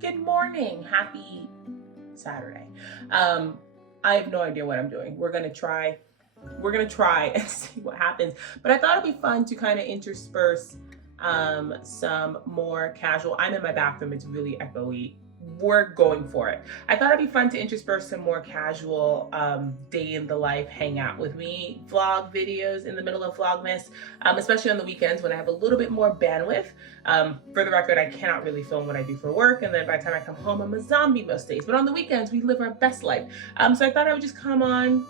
Good morning. Happy Saturday. I have no idea what I'm doing. We're gonna try and see what happens. But I thought it'd be fun to kind of intersperse some more casual. I'm in my bathroom, it's really echoey. We're going for it. I thought it'd be fun to intersperse some more casual day in the life, hang out with me vlog videos in the middle of Vlogmas, especially on the weekends when I have a little bit more bandwidth. For the record, I cannot really film what I do for work, and then by the time I come home, I'm a zombie most days. But on the weekends, we live our best life. So I thought I would just come on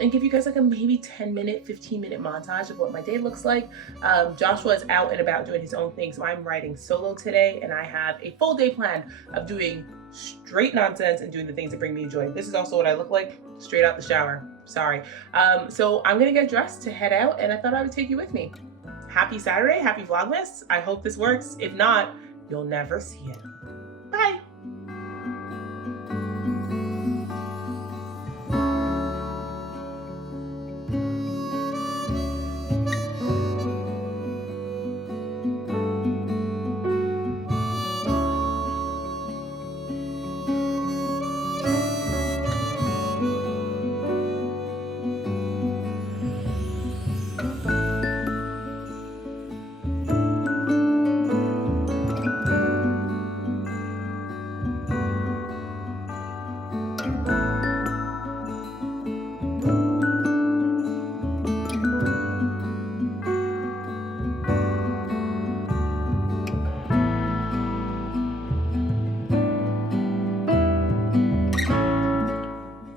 and give you guys like a maybe 10-minute, 15-minute montage of what my day looks like. Joshua is out and about doing his own thing, so I'm riding solo today, and I have a full day plan of doing straight nonsense and doing the things that bring me joy. This is also what I look like straight out the shower. Sorry. So I'm gonna get dressed to head out, and I thought I would take you with me. Happy Saturday, happy Vlogmas. I hope this works. If not, you'll never see it. Bye.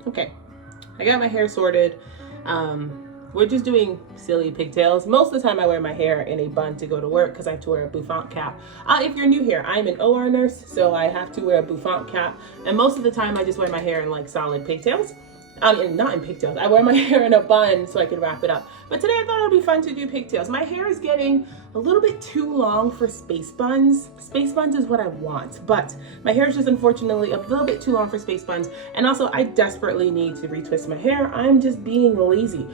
Okay, I got my hair sorted. We're just doing silly pigtails. Most of the time I wear my hair in a bun to go to work because I have to wear a bouffant cap. If you're new here, I'm an OR nurse, so I have to wear a bouffant cap. And most of the time I just wear my hair in like solid pigtails. And not in pigtails. I wear my hair in a bun so I can wrap it up. But today I thought it would be fun to do pigtails. My hair is getting a little bit too long for space buns. Space buns is what I want, but my hair is just unfortunately a little bit too long for space buns. And also I desperately need to retwist my hair. I'm just being lazy.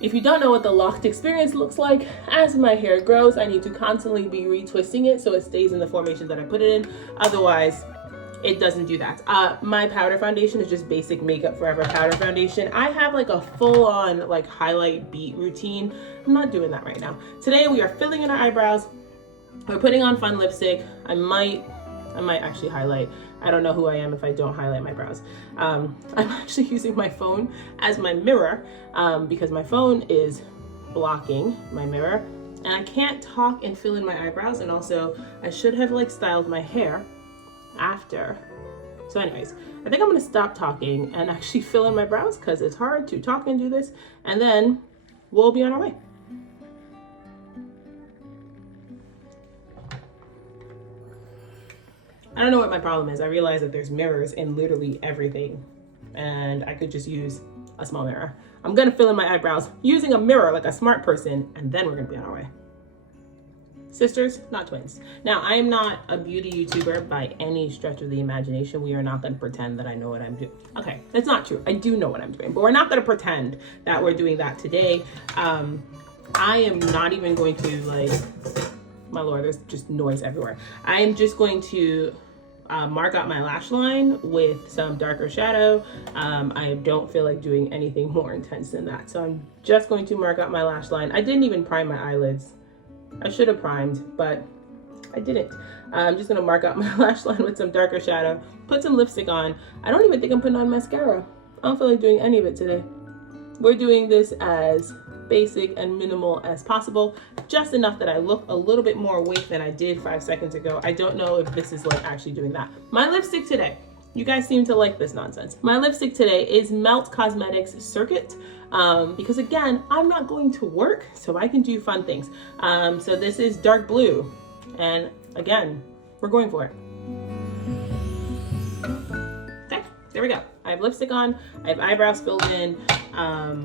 If you don't know what the locked experience looks like, as my hair grows, I need to constantly be retwisting it so it stays in the formation that I put it in. Otherwise, it doesn't do that. My powder foundation is just basic Makeup Forever powder foundation. I have like a full-on like highlight beat routine. I'm not doing that right now. Today we are filling in our eyebrows. We're putting on fun lipstick. I might actually highlight. I don't know who I am if I don't highlight my brows. I'm actually using my phone as my mirror because my phone is blocking my mirror, and I can't talk and fill in my eyebrows. And also I should have like styled my hair after. So anyways, I think I'm gonna stop talking and actually fill in my brows because it's hard to talk and do this, and then we'll be on our way. I don't know what my problem is. I realize that there's mirrors in literally everything, and I could just use a small mirror. I'm gonna fill in my eyebrows using a mirror like a smart person, and then we're gonna be on our way. Sisters, not twins. Now, I am not a beauty YouTuber by any stretch of the imagination. We are not going to pretend that I know what I'm doing. Okay, that's not true. I do know what I'm doing, but we're not going to pretend that we're doing that today. I am not even going to like, my Lord, there's just noise everywhere. I am just going to mark out my lash line with some darker shadow. I don't feel like doing anything more intense than that. So I'm just going to mark out my lash line. I didn't even prime my eyelids. I should have primed, but I didn't. I'm just gonna mark out my lash line with some darker shadow, put some lipstick on. I don't even think I'm putting on mascara. I don't feel like doing any of it today. We're doing this as basic and minimal as possible, just enough that I look a little bit more awake than I did 5 seconds ago. I don't know if this is like actually doing that. My lipstick today, you guys seem to like this nonsense. My lipstick today is Melt Cosmetics Circuit. Because again, I'm not going to work, so I can do fun things. So this is dark blue, and again, we're going for it. Okay, there we go. I have lipstick on, I have eyebrows filled in. I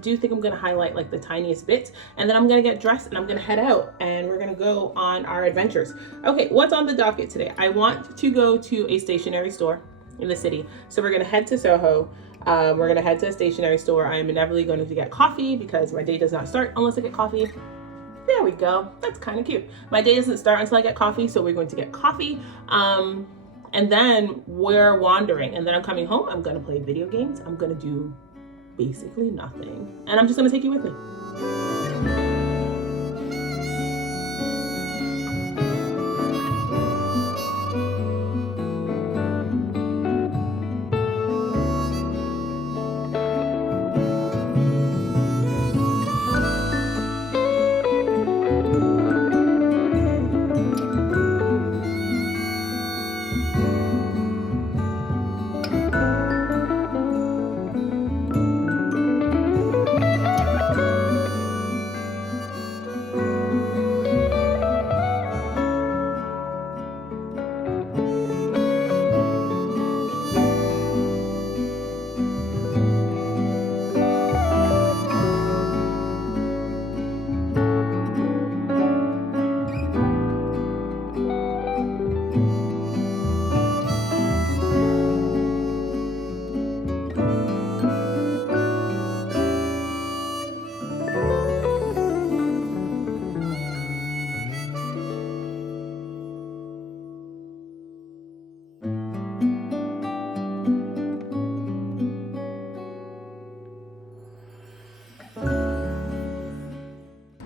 do think I'm gonna highlight like the tiniest bits, and then I'm gonna get dressed and I'm gonna head out and we're gonna go on our adventures. Okay, what's on the docket today? I want to go to a stationery store in the city. So we're gonna head to Soho. We're gonna head to a stationery store. I am inevitably going to get coffee because my day does not start unless I get coffee. Yeah, There we go. That's kind of cute. My day doesn't start until I get coffee, so we're going to get coffee. And then we're wandering. And then I'm coming home. I'm going to play video games. I'm going to do basically nothing. And I'm just going to take you with me.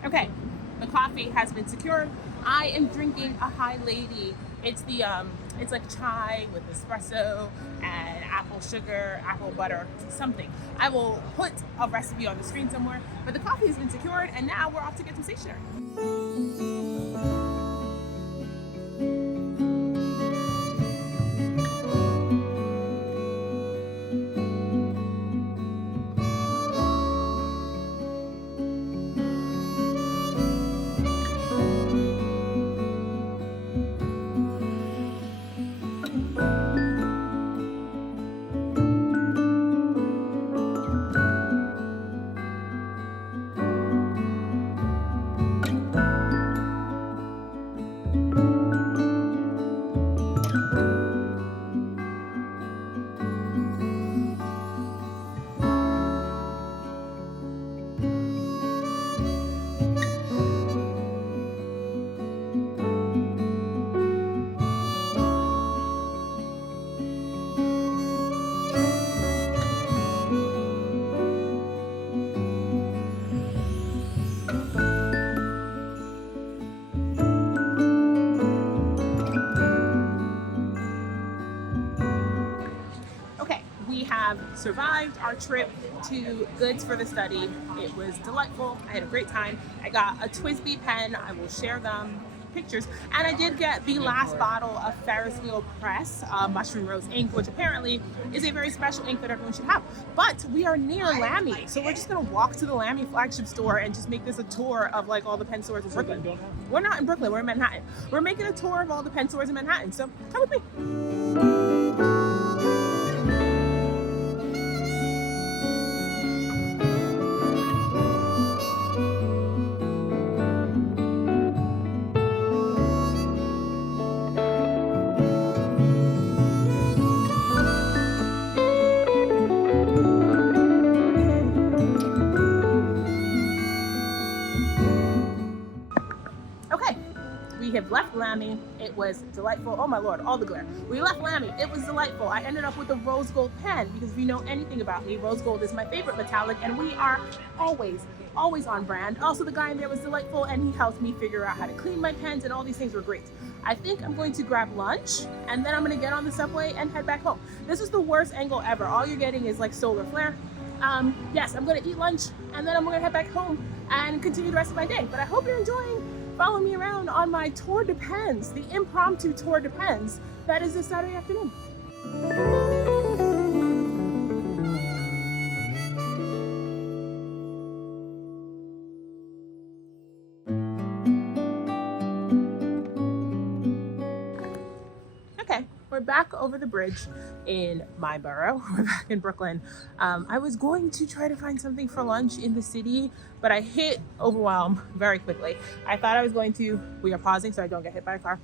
Okay, the coffee has been secured. I am drinking a High Lady. It's the it's like chai with espresso and apple sugar, apple butter, something. I will put a recipe on the screen somewhere, but the coffee has been secured and now we're off to get some stationery. Survived our trip to Goods for the Study. It was delightful. I had a great time. I got a Twisby pen. I will share them pictures. And I did get the last bottle of Ferris Wheel Press Mushroom Rose ink, which apparently is a very special ink that everyone should have. But we are near Lamy, so we're just gonna walk to the Lamy flagship store and just make this a tour of like all the pen stores in Brooklyn. We're not in Brooklyn, we're in Manhattan. We're making a tour of all the pen stores in Manhattan, so come with me. We have left Lamy. It was delightful. Oh my Lord, all the glare. We left Lamy. It was delightful. I ended up with a rose gold pen because if you know anything about me, rose gold is my favorite metallic and we are always on brand. Also, the guy in there was delightful and he helped me figure out how to clean my pens and all these things were great. I think I'm going to grab lunch and then I'm going to get on the subway and head back home. This is the worst angle ever. All you're getting is like solar flare. Yes, I'm going to eat lunch and then I'm going to head back home and continue the rest of my day. But I hope you're enjoying. Follow me around on my Tour de Pens, the impromptu Tour de Pens. That is this Saturday afternoon. Okay, we're back over the bridge in my borough. We're back in Brooklyn. I was going to try to find something for lunch in the city, but I hit overwhelm very quickly. I thought I was going to, we are pausing so I don't get hit by a car.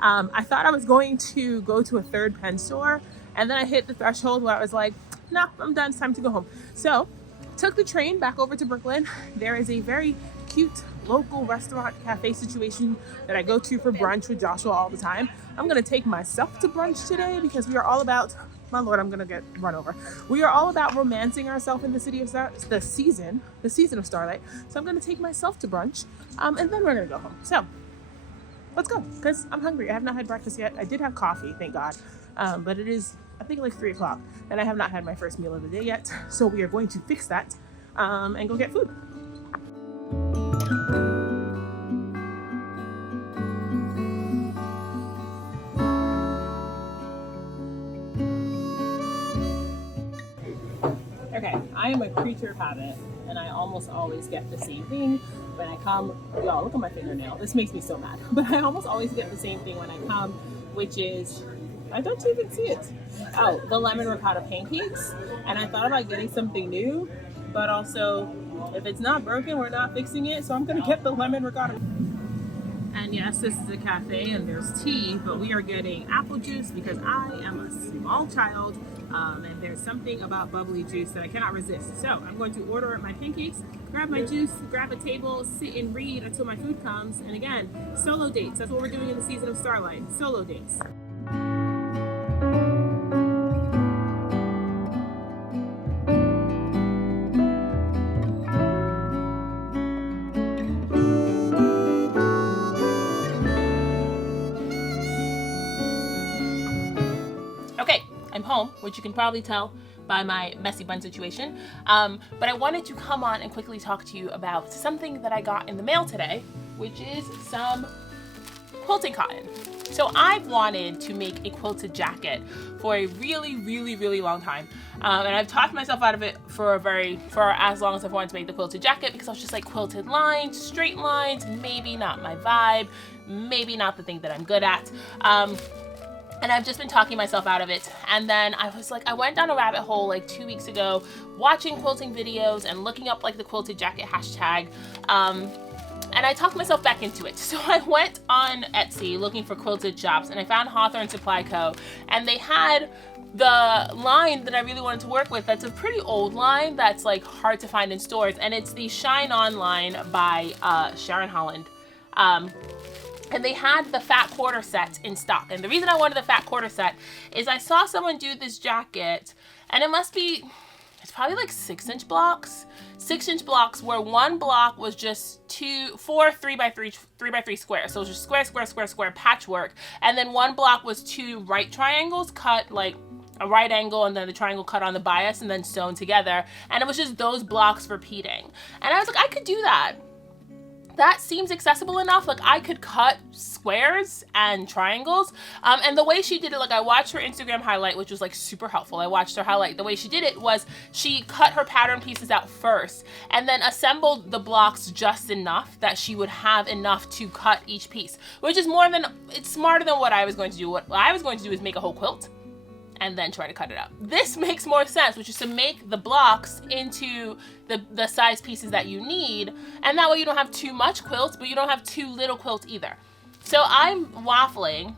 I thought I was going to go to a third pen store, and then I hit the threshold where I was like, nah, I'm done, it's time to go home. So, took the train back over to Brooklyn. There is a very cute local restaurant cafe situation that I go to for brunch with Joshua all the time. I'm gonna take myself to brunch today because we are all about, my lord, I'm gonna get run over. We are all about romancing ourselves in the season of Starlight. So I'm gonna take myself to brunch, and then we're gonna go home. So let's go, because I'm hungry. I have not had breakfast yet. I did have coffee, thank God, but it is, I think, like 3 o'clock, and I have not had my first meal of the day yet. So we are going to fix that and go get food. Okay, I am a creature of habit, and I almost always get the same thing when I come. Y'all, look at my fingernail. This makes me so mad. But I almost always get the same thing when I come, which is, I don't even see it. Oh, the lemon ricotta pancakes. And I thought about getting something new, but also, if it's not broken, we're not fixing it. So I'm gonna get the lemon ricotta. And yes, this is a cafe and there's tea, but we are getting apple juice because I am a small child. And there's something about bubbly juice that I cannot resist. So I'm going to order my pancakes, grab my juice, grab a table, sit and read until my food comes. And again, solo dates. That's what we're doing in the season of Starlight. Solo dates. Okay, I'm home, which you can probably tell by my messy bun situation. But I wanted to come on and quickly talk to you about something that I got in the mail today, which is some quilting cotton. So I've wanted to make a quilted jacket for a really long time. And I've talked myself out of it for as long as I've wanted to make the quilted jacket, because I was just like, quilted lines, straight lines, maybe not my vibe, maybe not the thing that I'm good at. And I've just been talking myself out of it. And then I was like, I went down a rabbit hole like 2 weeks ago, watching quilting videos and looking up like the quilted jacket hashtag. And I talked myself back into it. So I went on Etsy looking for quilted shops, and I found Hawthorne Supply Co. And they had the line that I really wanted to work with. That's a pretty old line that's like hard to find in stores. And it's the Shine On line by Sharon Holland. And they had the fat quarter set in stock. And the reason I wanted the fat quarter set is I saw someone do this jacket, and it's probably like 6-inch blocks. 6-inch blocks where one block was just 4 3x3 squares. So it was just square patchwork. And then one block was 2 right triangles cut like a right angle, and then the triangle cut on the bias and then sewn together. And it was just those blocks repeating. And I was like, I could do that. That seems accessible enough. Like, I could cut squares and triangles. And the way she did it, like, I watched her Instagram highlight, which was like super helpful. I watched her highlight. The way she did it was she cut her pattern pieces out first and then assembled the blocks just enough that she would have enough to cut each piece, which is it's smarter than what I was going to do. What I was going to do is make a whole quilt and then try to cut it out. This makes more sense, which is to make the blocks into the size pieces that you need, and that way you don't have too much quilts, but you don't have too little quilts either. So I'm waffling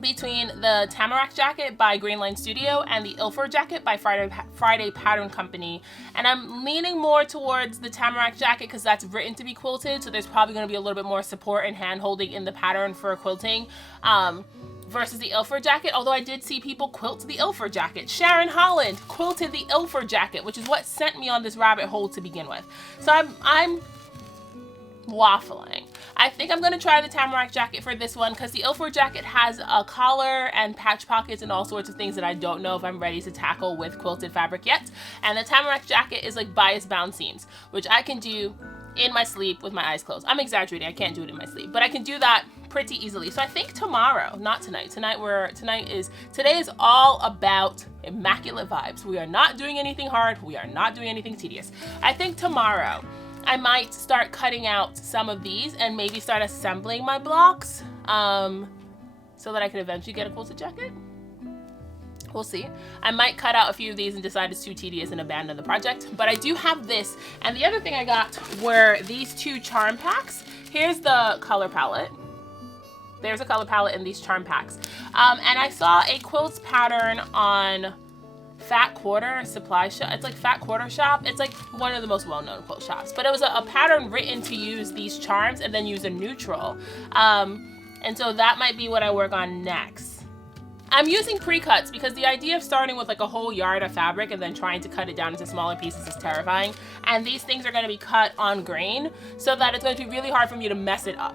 between the Tamarack jacket by Green Line Studio and the Ilford jacket by Friday Pattern Company, and I'm leaning more towards the Tamarack jacket because that's written to be quilted, so there's probably going to be a little bit more support and hand holding in the pattern for quilting. Versus the Ilford jacket, although I did see people quilt the Ilford jacket. Sharon Holland quilted the Ilford jacket, which is what sent me on this rabbit hole to begin with. So I'm waffling. I think I'm going to try the Tamarack jacket for this one because the Ilford jacket has a collar and patch pockets and all sorts of things that I don't know if I'm ready to tackle with quilted fabric yet. And the Tamarack jacket is like bias bound seams, which I can do in my sleep with my eyes closed. I'm exaggerating, I can't do it in my sleep, but I can do that pretty easily. So I think tomorrow, not tonight. Today is all about immaculate vibes. We are not doing anything hard. We are not doing anything tedious. I think tomorrow I might start cutting out some of these and maybe start assembling my blocks so that I can eventually get a quilted jacket. We'll see. I might cut out a few of these and decide it's too tedious and abandon the project, but I do have this. And the other thing I got were these 2 charm packs. Here's the color palette. There's a color palette in these charm packs. And I saw a quilts pattern on Fat Quarter supply shop. It's like Fat Quarter Shop. It's like one of the most well-known quilt shops. But it was a pattern written to use these charms and then use a neutral. And so that might be what I work on next. I'm using pre-cuts because the idea of starting with like a whole yard of fabric and then trying to cut it down into smaller pieces is terrifying. And these things are going to be cut on grain so that it's going to be really hard for me to mess it up.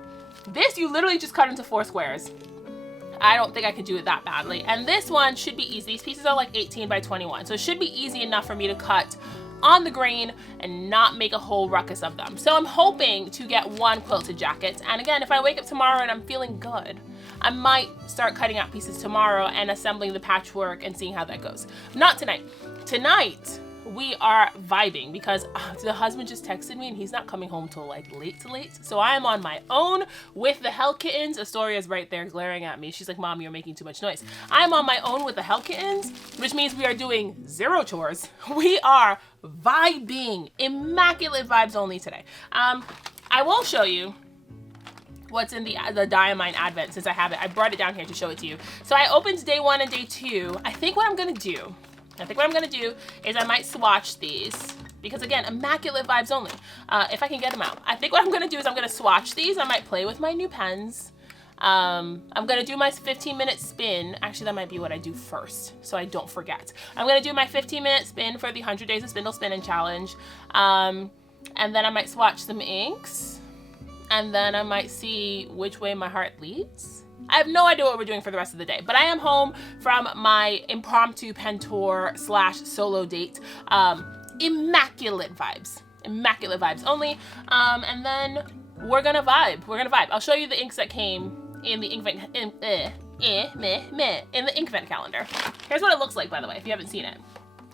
This you literally just cut into 4 squares. I don't think I could do it that badly. And this one should be easy. These pieces are like 18 by 21. So it should be easy enough for me to cut on the grain and not make a whole ruckus of them. So I'm hoping to get 1 quilted jacket. And again, if I wake up tomorrow and I'm feeling good, I might start cutting out pieces tomorrow and assembling the patchwork and seeing how that goes. Not tonight. Tonight, we are vibing because the husband just texted me and he's not coming home till like late. So I am on my own with the hell kittens. Astoria's right there glaring at me. She's like, Mom, you're making too much noise. I'm on my own with the hell kittens, which means we are doing 0 chores. We are vibing. Immaculate vibes only today. I will show you what's in the Diamine Advent since I have it. I brought it down here to show it to you. So I opened day 1 and day 2. I think what I'm gonna do is I might swatch these because again, immaculate vibes only. If I can get them out. I think what I'm gonna do is I'm gonna swatch these. I might play with my new pens. I'm gonna do my 15-minute spin. Actually, that might be what I do first so I don't forget. I'm gonna do my 15-minute spin for the 100 Days of Spindle Spinning Challenge. And then I might swatch some inks. And then I might see which way my heart leads. I have no idea what we're doing for the rest of the day, but I am home from my impromptu pen tour / solo date. Immaculate vibes only. And then we're gonna vibe. I'll show you the inks that came in the ink vent calendar. Here's what it looks like, by the way, if you haven't seen it.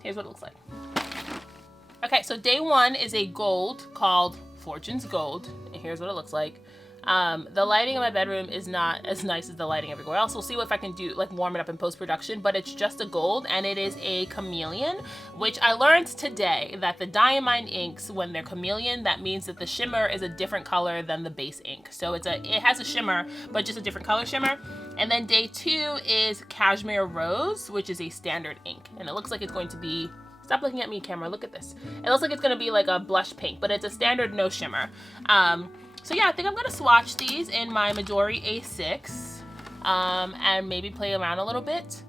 Here's what it looks like. Okay, so day 1 is a gold called Fortune's Gold. And here's what it looks like. The lighting in my bedroom is not as nice as the lighting everywhere else. We'll see if I can do like warm it up in post-production, but it's just a gold and it is a chameleon, which I learned today that the Diamine inks, when they're chameleon, that means that the shimmer is a different color than the base ink. So it has a shimmer, but just a different color shimmer. And then day 2 is Cashmere Rose, which is a standard ink. And it looks like it's going to be, stop looking at me, camera, look at this. It looks like it's gonna be like a blush pink, but it's a standard no shimmer. So yeah, I think I'm gonna swatch these in my Midori A6 and maybe play around a little bit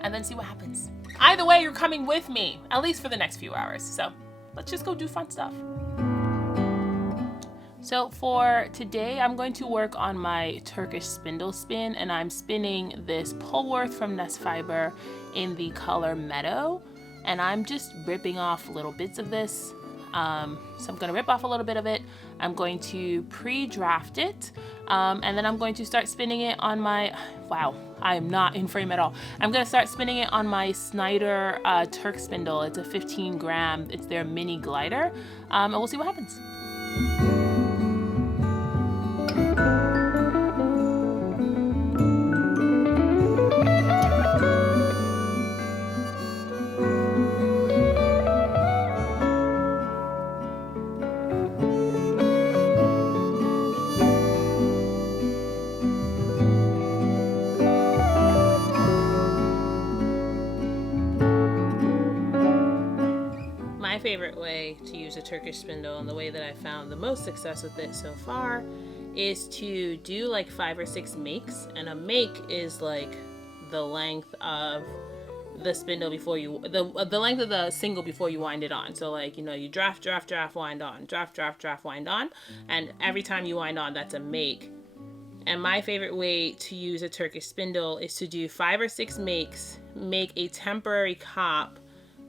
and then see what happens. Either way, you're coming with me, at least for the next few hours. So let's just go do fun stuff. So for today, I'm going to work on my Turkish spindle spin, and I'm spinning this Polworth from Nest Fiber in the color Meadow. And I'm just ripping off little bits of this. So I'm gonna rip off a little bit of it. I'm going to pre-draft it. And then I'm going to start spinning it on my, wow, I am not in frame at all. I'm gonna start spinning it on my Snyder Turk spindle. It's a 15 gram, it's their mini glider. And we'll see what happens. My favorite way to use a Turkish spindle, and the way that I found the most success with it so far, is to do like 5 or 6 makes. And a make is like the length of the spindle before you, the length of the single before you wind it on. So like, you know, you draft, wind on, draft, wind on, and every time you wind on, that's a make. And my favorite way to use a Turkish spindle is to do 5 or 6 makes, make a temporary cop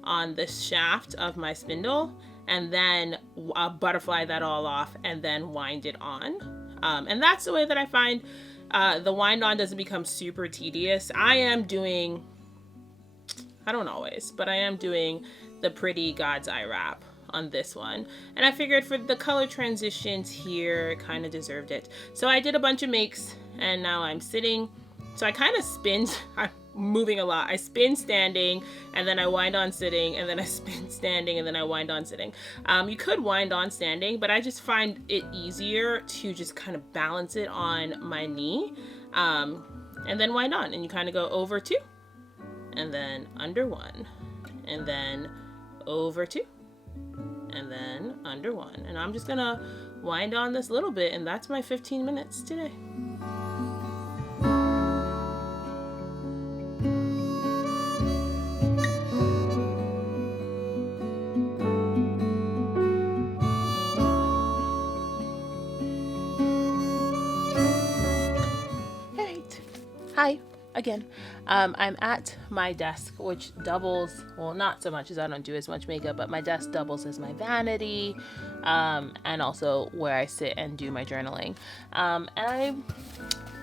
on the shaft of my spindle, and then butterfly that all off and then wind it on. And that's the way that I find the wind on doesn't become super tedious. I am doing, I don't always, but I am doing the pretty God's Eye wrap on this one. And I figured for the color transitions here, it kind of deserved it. So I did a bunch of makes and now I'm sitting. So I kind of spin, I'm moving a lot. I spin standing and then I wind on sitting and then I spin standing and then I wind on sitting. You could wind on standing, but I just find it easier to just kind of balance it on my knee and then wind on, and you kind of go over 2 and then under 1 and then over 2, and then under 1. And I'm just gonna wind on this little bit, and that's my 15 minutes today. Hi again. I'm at my desk, which doubles, well, not so much as I don't do as much makeup, but my desk doubles as my vanity, and also where I sit and do my journaling. And I'm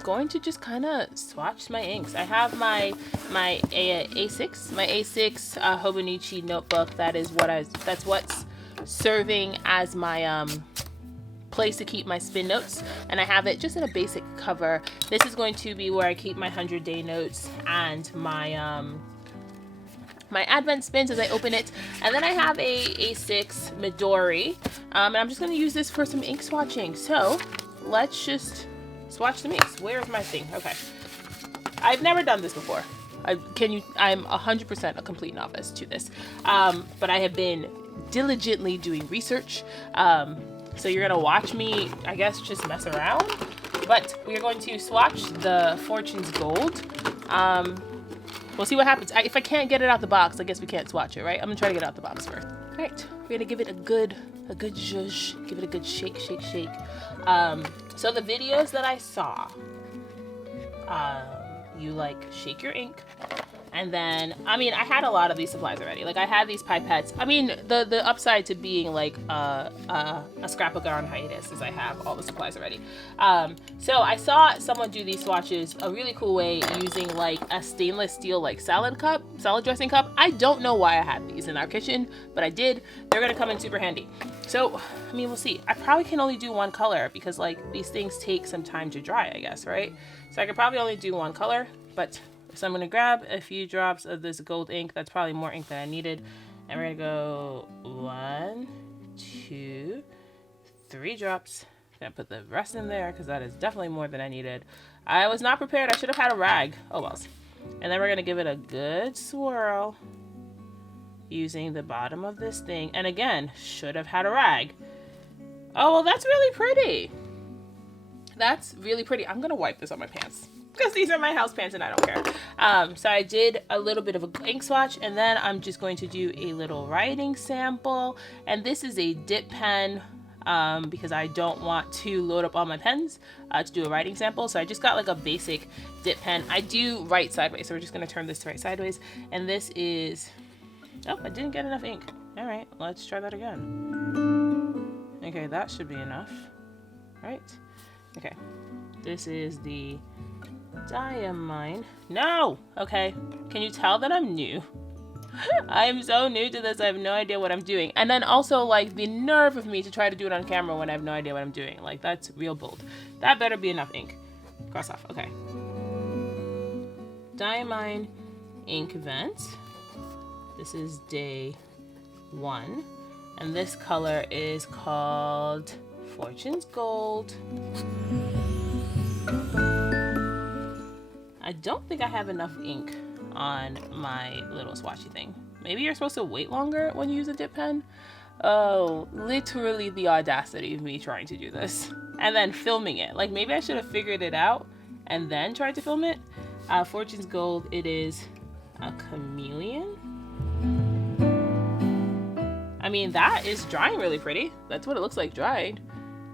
going to just kind of swatch my inks. I have my A6 Hobonichi notebook. That's what's serving as my place to keep my spin notes, and I have it just in a basic cover. This is going to be where I keep my 100-day notes and my my advent spins as I open it. And then I have a A6 Midori, and I'm just going to use this for some ink swatching. So let's just swatch some inks. Where's my thing? Okay, I've never done this before. I'm 100% a complete novice to this, but I have been diligently doing research. So you're gonna watch me, I guess, just mess around. But we are going to swatch the Fortune's Gold. We'll see what happens. If I can't get it out the box, I guess we can't swatch it, right? I'm gonna try to get it out the box first. All right, we're gonna give it a good zhuzh. Give it a good shake. So the videos that I saw, you like shake your ink. And then, I mean, I had a lot of these supplies already. Like, I had these pipettes. I mean, the upside to being like a scrapbooker on hiatus is I have all the supplies already. So I saw someone do these swatches a really cool way using like a stainless steel like salad dressing cup. I don't know why I had these in our kitchen, but I did. They're gonna come in super handy. So, I mean, we'll see. I probably can only do one color because like these things take some time to dry, I guess, right? So I could probably only do one color, but so I'm going to grab a few drops of this gold ink. That's probably more ink than I needed. And we're going to go 1, 2, 3 drops. I'm going to put the rest in there because that is definitely more than I needed. I was not prepared. I should have had a rag. Oh, well. And then we're going to give it a good swirl using the bottom of this thing. And again, should have had a rag. Oh, well, that's really pretty. That's really pretty. I'm going to wipe this on my pants, because these are my house pants and I don't care. So I did a little bit of an ink swatch, and then I'm just going to do a little writing sample. And this is a dip pen because I don't want to load up all my pens to do a writing sample. So I just got like a basic dip pen. I do write sideways, so we're just going to turn this to write sideways. And this is, oh, I didn't get enough ink. All right, let's try that again. Okay, that should be enough, right? Okay, this is the Diamine. No! Okay, can you tell that I'm new? I am so new to this, I have no idea what I'm doing. And then also, like, the nerve of me to try to do it on camera when I have no idea what I'm doing. Like, that's real bold. That better be enough ink. Cross off, okay. Diamine ink vent. This is day 1. And this color is called Fortune's Gold. I don't think I have enough ink on my little swatchy thing. Maybe you're supposed to wait longer when you use a dip pen. Oh, literally the audacity of me trying to do this and then filming it. Like, maybe I should have figured it out and then tried to film it. Fortune's Gold, it is a chameleon. I mean, that is drying really pretty. That's what it looks like dried.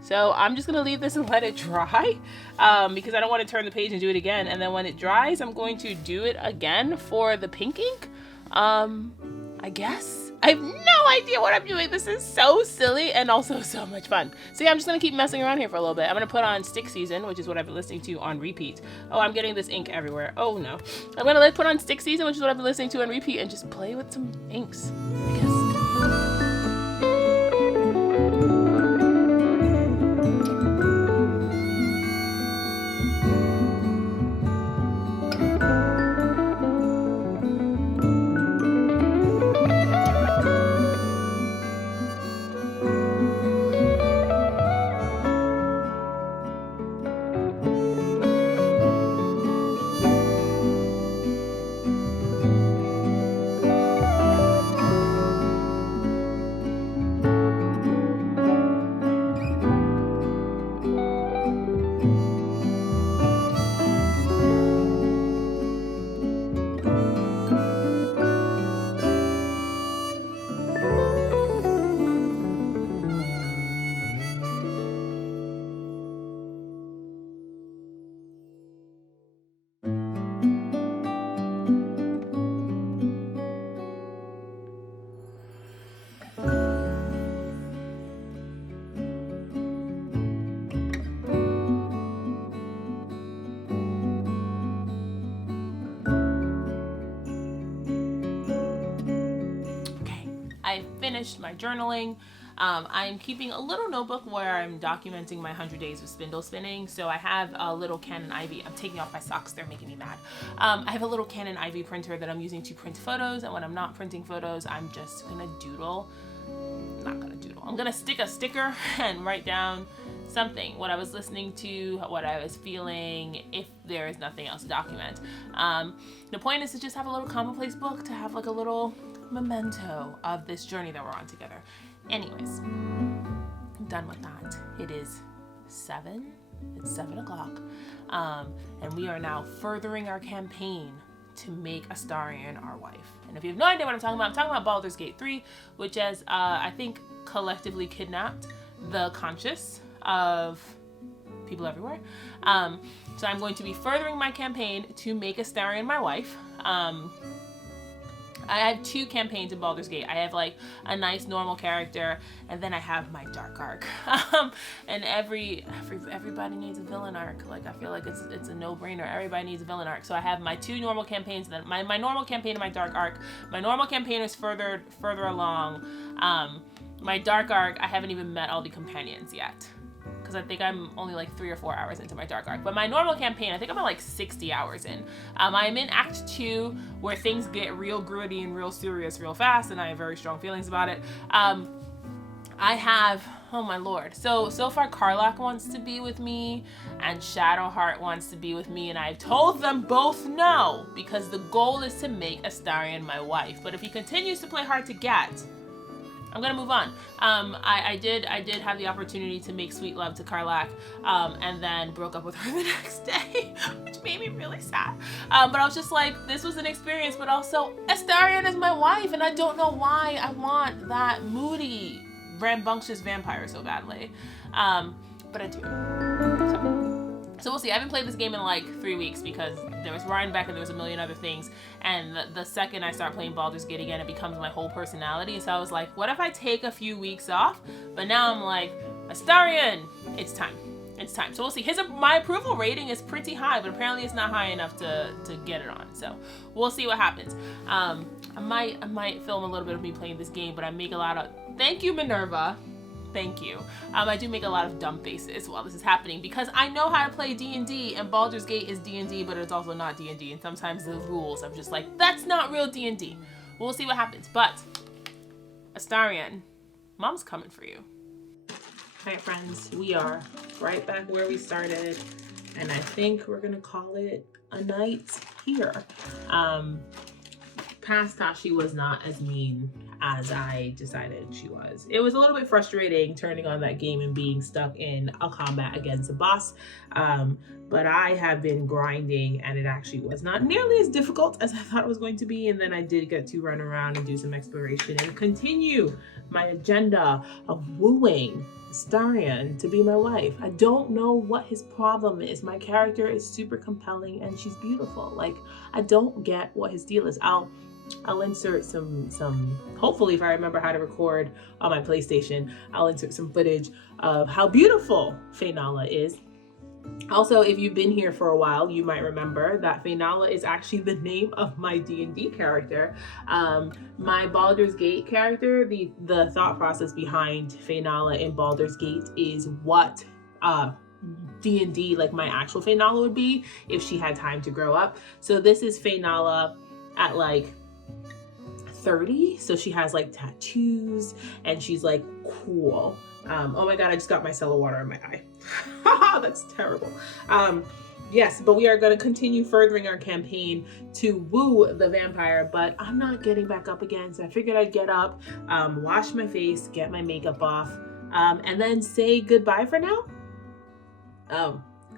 So I'm just gonna leave this and let it dry because I don't want to turn the page and do it again. And then when it dries, I'm going to do it again for the pink ink. I guess. I have no idea what I'm doing. This is so silly and also so much fun. So yeah, I'm just gonna keep messing around here for a little bit. I'm gonna put on Stick Season, which is what I've been listening to on repeat. Oh, I'm getting this ink everywhere. Oh no. I'm gonna put on Stick Season, which is what I've been listening to on repeat, and just play with some inks, I guess. finished my journaling. I'm keeping a little notebook where I'm documenting my 100 days of spindle spinning. So I have a little Canon Ivy. I'm taking off my socks. They're making me mad. I have a little Canon Ivy printer that I'm using to print photos. And when I'm not printing photos, I'm just gonna doodle. Not gonna doodle. I'm gonna stick a sticker and write down something, what I was listening to, what I was feeling, if there is nothing else to document. The point is to just have a little commonplace book to have like a little memento of this journey that we're on together. Anyways, I'm done with that. It is 7. It's 7 o'clock. And we are now furthering our campaign to make Astarion our wife. And if you have no idea what I'm talking about Baldur's Gate 3, which has, I think, collectively kidnapped the conscious of people everywhere. So I'm going to be furthering my campaign to make Astarion my wife. I have 2 campaigns in Baldur's Gate. I have like a nice normal character, and then I have my dark arc. And everybody needs a villain arc. Like I feel like it's a no-brainer. Everybody needs a villain arc. So I have my 2 normal campaigns, and then my normal campaign and my dark arc. My normal campaign is further along. My dark arc, I haven't even met all the companions yet, because I think I'm only like 3 or 4 hours into my dark arc. But my normal campaign, I think I'm at like 60 hours in. I'm in Act 2, where things get real gritty and real serious real fast, and I have very strong feelings about it. I have, oh my lord. So far Karlach wants to be with me, and Shadowheart wants to be with me, and I've told them both no, because the goal is to make Astarion my wife. But if he continues to play hard to get, I'm gonna move on. I did have the opportunity to make sweet love to Karlach, and then broke up with her the next day, which made me really sad. But I was just like, this was an experience, but also Astarion is my wife, and I don't know why I want that moody, rambunctious vampire so badly. But I do. So we'll see. I haven't played this game in like 3 weeks because there was Rhinebeck and there was a million other things. And the second I start playing Baldur's Gate again, it becomes my whole personality. So I was like, what if I take a few weeks off? But now I'm like, Astarion, it's time. It's time. So we'll see. My approval rating is pretty high, but apparently it's not high enough to get it on. So we'll see what happens. I might film a little bit of me playing this game, but I make a lot of, thank you, Minerva. Thank you. I do make a lot of dumb faces while this is happening because I know how to play D&D, and Baldur's Gate is D&D, but it's also not D&D. And sometimes the rules, I'm just like, that's not real D&D. We'll see what happens. But Astarion, mom's coming for you. All right, friends, we are right back where we started, and I think we're gonna call it a night here. Past Tazhi was not as mean as I decided she was. It was a little bit frustrating turning on that game and being stuck in a combat against a boss, but I have been grinding, and it actually was not nearly as difficult as I thought it was going to be. And then I did get to run around and do some exploration and continue my agenda of wooing Astarion to be my wife. I don't know what his problem is. My character is super compelling and she's beautiful. Like, I don't get what his deal is. I'll insert some hopefully, if I remember how to record on my PlayStation, I'll insert some footage of how beautiful Faynala is. Also, if you've been here for a while, you might remember that Faynala is actually the name of my D&D character. My Baldur's Gate character, the thought process behind Faynala in Baldur's Gate is what D&D, like my actual Faynala, would be if she had time to grow up. So this is Faynala at like 30, so she has like tattoos and she's like cool. Oh my god, I just got my cellar water in my eye. That's terrible. Yes, but we are going to continue furthering our campaign to woo the vampire, but I'm not getting back up again, so I figured I'd get up, wash my face, get my makeup off, and then say goodbye for now.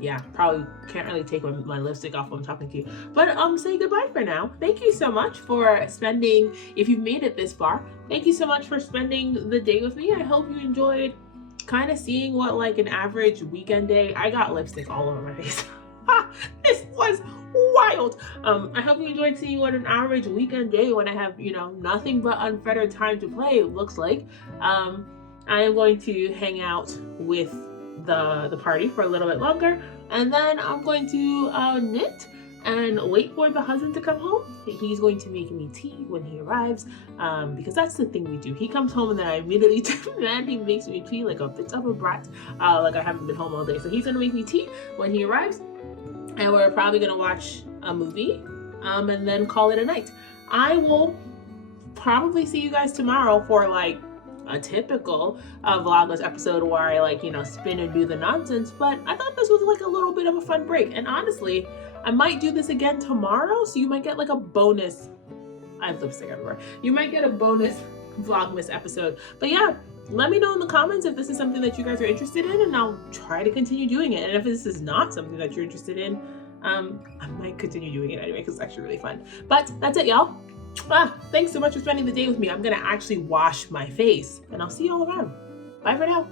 Yeah, probably can't really take my lipstick off while I'm talking to you, but say goodbye for now. Thank you so much for spending, if you've made it this far, thank you so much for spending the day with me. I hope you enjoyed kind of seeing what like an average weekend day. I got lipstick all over my face. This was wild. I hope you enjoyed seeing what an average weekend day when I have, you know, nothing but unfettered time to play looks like. I am going to hang out with the party for a little bit longer, and then I'm going to knit and wait for the husband to come home. He's going to make me tea when he arrives, because that's the thing we do. He comes home and then I immediately demand he makes me tea like a bit of a brat, like I haven't been home all day. So he's gonna make me tea when he arrives, and we're probably gonna watch a movie, and then call it a night. I will probably see you guys tomorrow for like a typical Vlogmas episode where I like, spin and do the nonsense, but I thought this was like a little bit of a fun break. And honestly, I might do this again tomorrow, so you might get like a bonus. I have lipstick everywhere. You might get a bonus Vlogmas episode. But yeah, let me know in the comments if this is something that you guys are interested in, and I'll try to continue doing it. And if this is not something that you're interested in, I might continue doing it anyway because it's actually really fun. But that's it, y'all. Thanks so much for spending the day with me. I'm gonna actually wash my face, and I'll see you all around. Bye for now.